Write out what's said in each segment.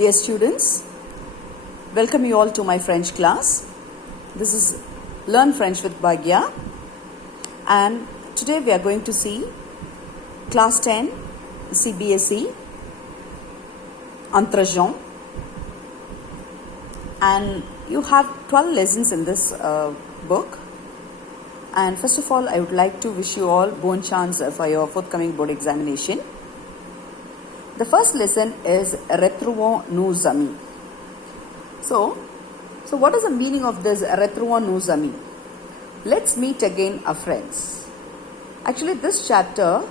Dear students, welcome you all to my French class. This is Learn French with Bhagya, and today we are going to see class 10 CBSE Antrajan, and you have 12 lessons in this book. And first of all, I would like to wish you all bonne chance for your forthcoming board examination. The first lesson is Retrouvons nos amis. So what is the meaning of this Retrouvons nos amis? Let's meet again our friends. Actually, this chapter,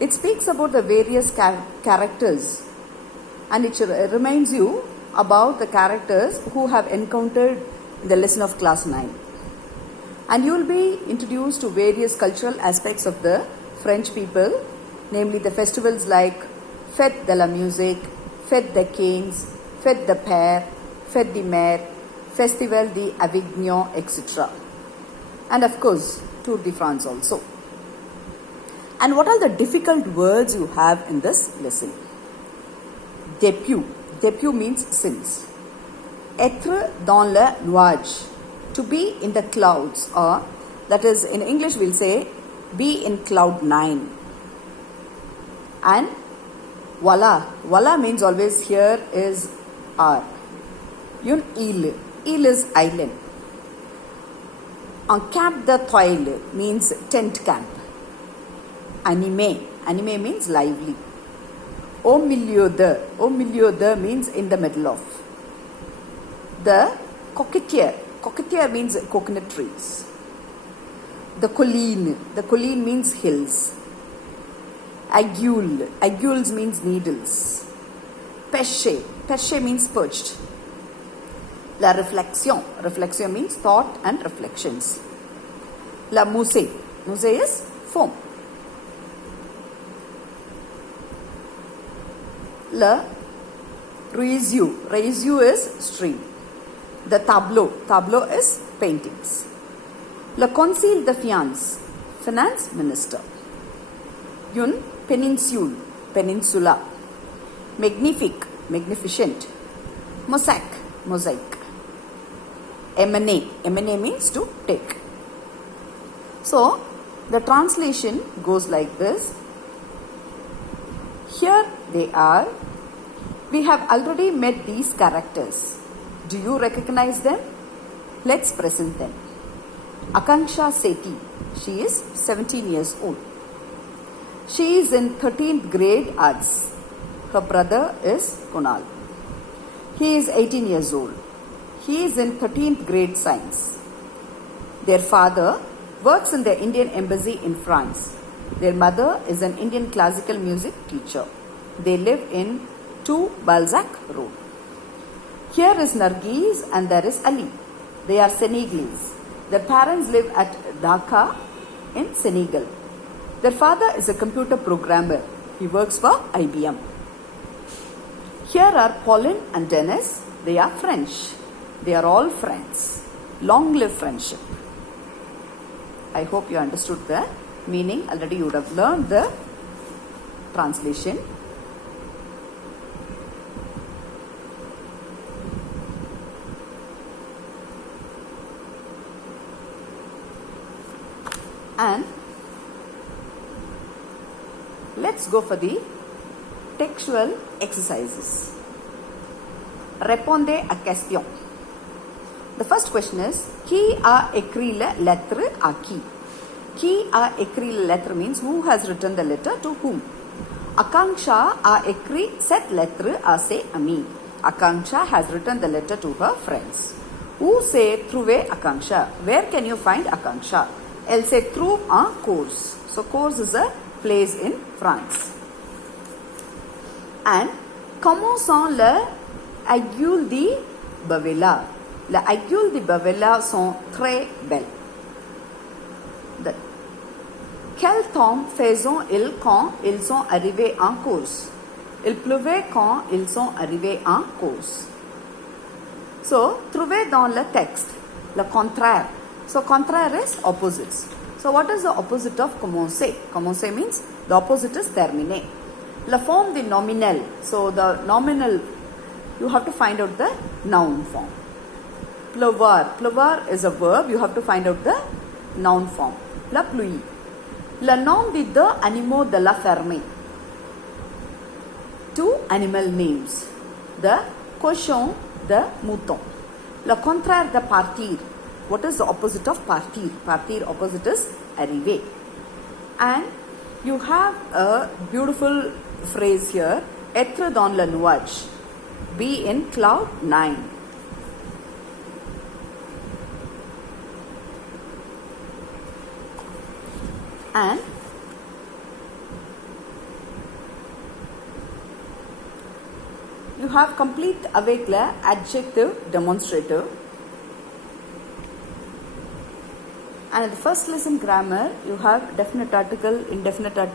it speaks about the various characters, and it reminds you about the characters who have encountered the lesson of class 9. And you will be introduced to various cultural aspects of the French people, namely the festivals like Fête de la Musique, Fête des Kings, Fête de Père, Fête des Mères, Festival d'Avignon, etc. And of course, Tour de France also. And what are the difficult words you have in this lesson? Déput. Déput means sins. Être dans le nuage. To be in the clouds, or that is in English we'll say be in cloud 9. And voila. Voila means always here is are. Une île. Île is island. Un camp de toile means tent camp. Animé. Animé means lively. Au milieu de. Au milieu de means in the middle of. The coquetier. Coquetier means coconut trees. The colline. The colline means hills. Aiguille. Aiguilles means needles. Perché. Perché means perched. La réflexion. Réflexion means thought and reflections. La moussée. Moussée is foam. Le réseau. Réseau is stream. The tableau. Tableau is paintings. Le conseil de finance. Finance minister. Une péninsule. Peninsula. Magnifique. Magnificent. Mosaic. Mosaic. Emmener. Emmener means to take. So, the translation goes like this. Here they are. We have already met these characters. Do you recognize them? Let's present them. Akanksha Sethi. She is 17 years old. She is in 13th grade arts. Her brother is Kunal. He is 18 years old. He is in 13th grade science. Their father works in the Indian embassy in France. Their mother is an Indian classical music teacher. They live in 2 Balzac Road. Here is Nargis and there is Ali. They are Senegalese. Their parents live at Dhaka in Senegal. Their father is a computer programmer. He works for IBM. Here are Pauline and Dennis. They are French. They are all friends. Long live friendship. I hope you understood the meaning. Already you would have learned the translation. And let's go for the textual exercises. Répondez à question. The first question is, qui a écrit la lettre à qui? Qui a écrit la lettre means who has written the letter to whom. Akanksha a écrit cette lettre à ses amis. Akanksha has written the letter to her friends. Où c'est trouver Akanksha? Where can you find Akanksha? Elle se trouve en Corse. So Corse is a place in France. And comment sont les aiguilles de Bavella? Les aiguilles de Bavella sont très belles. Quel temps faisaient-ils quand ils sont arrivés en Corse? Il pleuvait quand ils sont arrivés en Corse. So, trouvez dans le texte le contraire. So, contraire is opposites. So, what is the opposite of commencer? Commencer means the opposite is terminer. La forme the nominal. So, the nominal you have to find out the noun form. Pleuvoir. Pleuvoir is a verb. You have to find out the noun form. La pluie. Le nom de deux animaux de la ferme. Two animal names. The cochon, the mouton. Le contraire de partir. What is the opposite of partir? Partir opposite is arriver. And you have a beautiful phrase here. Être dans le nuage. Be in cloud 9. And you have complete avec le adjective demonstrative. And in the first lesson grammar, you have definite article, indefinite article.